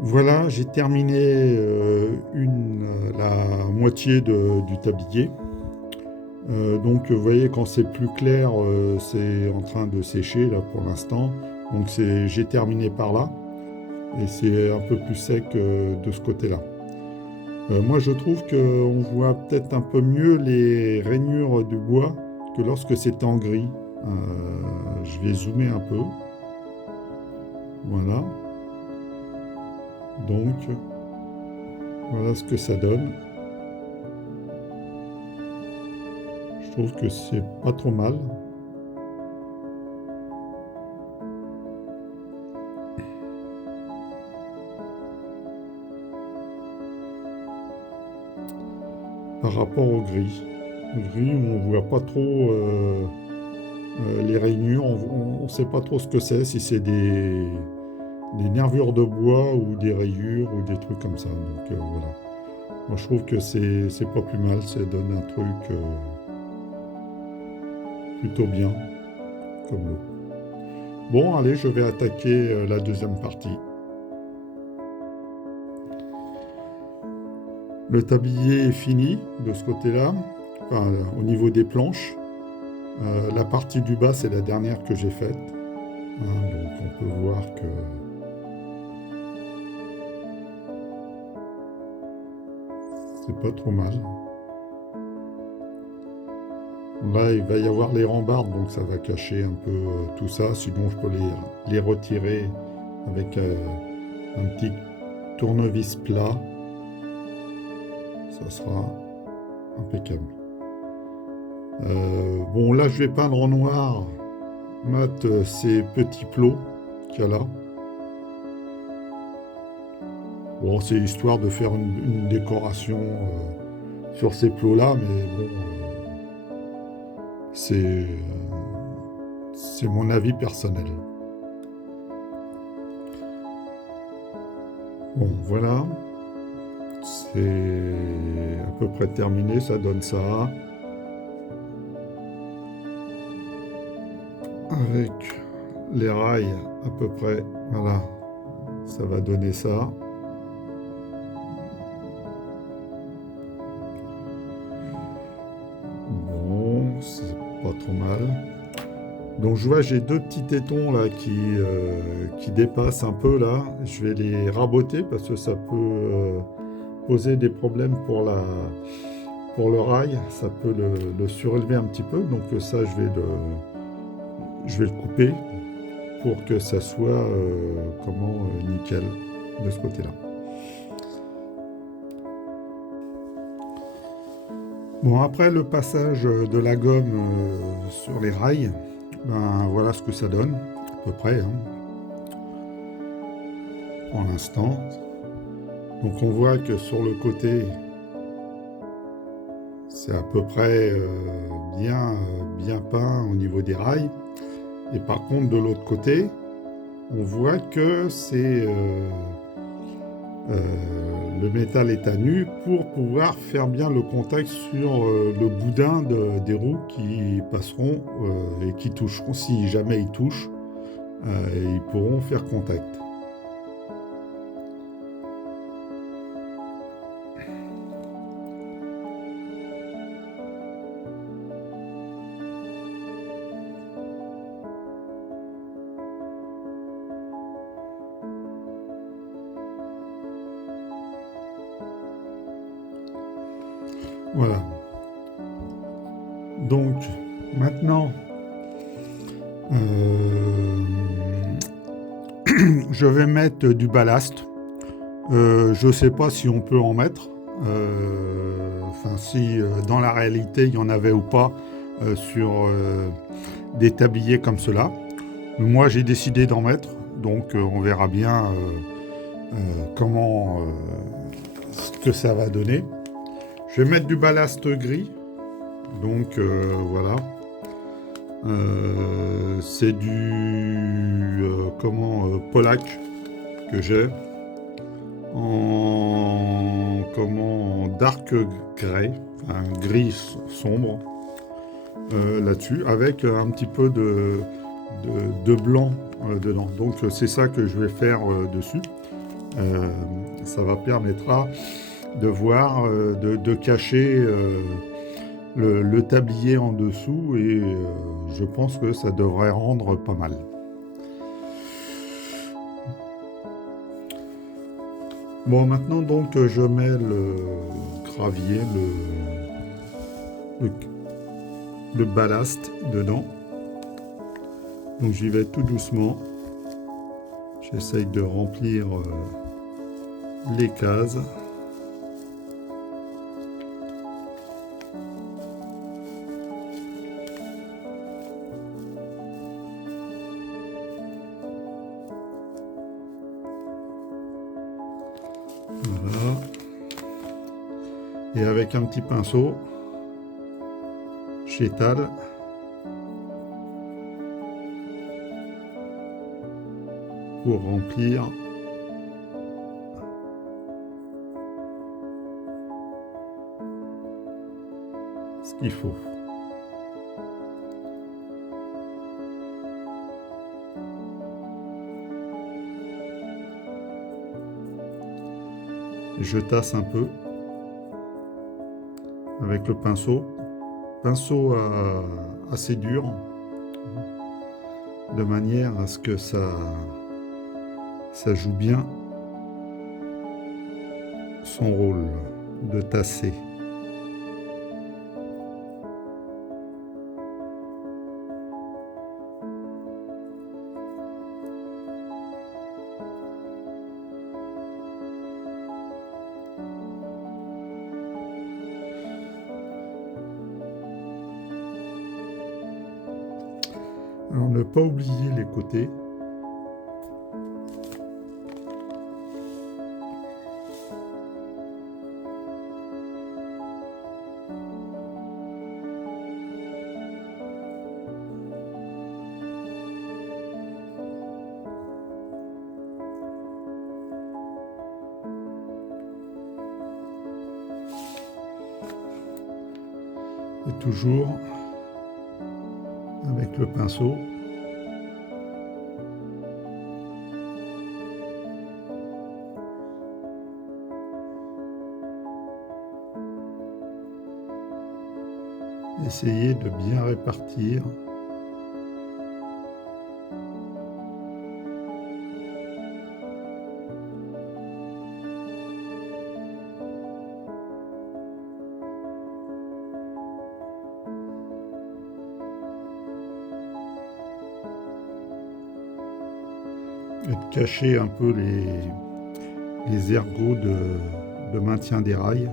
Voilà, j'ai terminé la moitié du tablier. Donc, vous voyez, quand c'est plus clair, c'est en train de sécher là pour l'instant. Donc, j'ai terminé par là et c'est un peu plus sec de ce côté-là. Moi, je trouve qu'on voit peut-être un peu mieux les rainures du bois que lorsque c'est en gris. Je vais zoomer un peu. Voilà. Donc, voilà ce que ça donne. Je trouve que c'est pas trop mal. Par rapport au gris. Le gris, on voit pas trop les rainures, on ne sait pas trop ce que c'est, si c'est des nervures de bois ou des rayures ou des trucs comme ça. Donc voilà. Moi je trouve que c'est pas plus mal, ça donne un truc plutôt bien comme l'eau. Bon, allez, je vais attaquer la deuxième partie. Le tablier est fini de ce côté-là, enfin, au niveau des planches. La partie du bas, c'est la dernière que j'ai faite. Hein, donc on peut voir que c'est pas trop mal. Là, il va y avoir les rambardes, donc ça va cacher un peu tout ça. Sinon, je peux les retirer avec un petit tournevis plat. Ça sera impeccable. Bon, là, je vais peindre en noir, mat, ces petits plots qu'il y a là. Bon, c'est histoire de faire une décoration sur ces plots-là, mais bon, c'est mon avis personnel. Bon, voilà, c'est à peu près terminé, ça donne ça. Avec les rails à peu près, voilà, ça va donner ça. Bon, c'est pas trop mal. Donc je vois, j'ai deux petits tétons là qui dépassent un peu là. Je vais les raboter parce que ça peut poser des problèmes pour le rail. Ça peut le surélever un petit peu. Donc ça, je vais le couper pour que ça soit nickel de ce côté-là. Bon, après le passage de la gomme sur les rails, ben voilà ce que ça donne, à peu près, hein, pour l'instant. Donc on voit que sur le côté, c'est à peu près bien peint au niveau des rails. Et par contre, de l'autre côté, on voit que le métal est à nu pour pouvoir faire bien le contact sur le boudin des roues qui passeront et qui toucheront, si jamais ils touchent, ils pourront faire contact. Voilà. Donc, maintenant, je vais mettre du ballast. Je ne sais pas si on peut en mettre. Enfin, si dans la réalité il y en avait ou pas sur des tabliers comme cela. Moi, j'ai décidé d'en mettre, donc on verra bien comment ce que ça va donner. Je vais mettre du ballast gris, donc voilà. C'est du Pollack que j'ai en dark grey, un gris sombre là-dessus, avec un petit peu de blanc dedans. Donc c'est ça que je vais faire dessus. Euh, Ça va permettra de voir, de cacher le tablier en dessous et je pense que ça devrait rendre pas mal. Bon, maintenant donc je mets le gravier, le, le ballast dedans. Donc j'y vais tout doucement. J'essaye de remplir les cases. Voilà. Et avec un petit pinceau, j'étale. Pour remplir ce qu'il faut. Je tasse un peu avec le pinceau assez dur, de manière à ce que ça joue bien son rôle de tasser. Alors ne pas oublier les côtés. Et toujours avec le pinceau. Essayez de bien répartir et de cacher un peu les ergots de maintien des rails.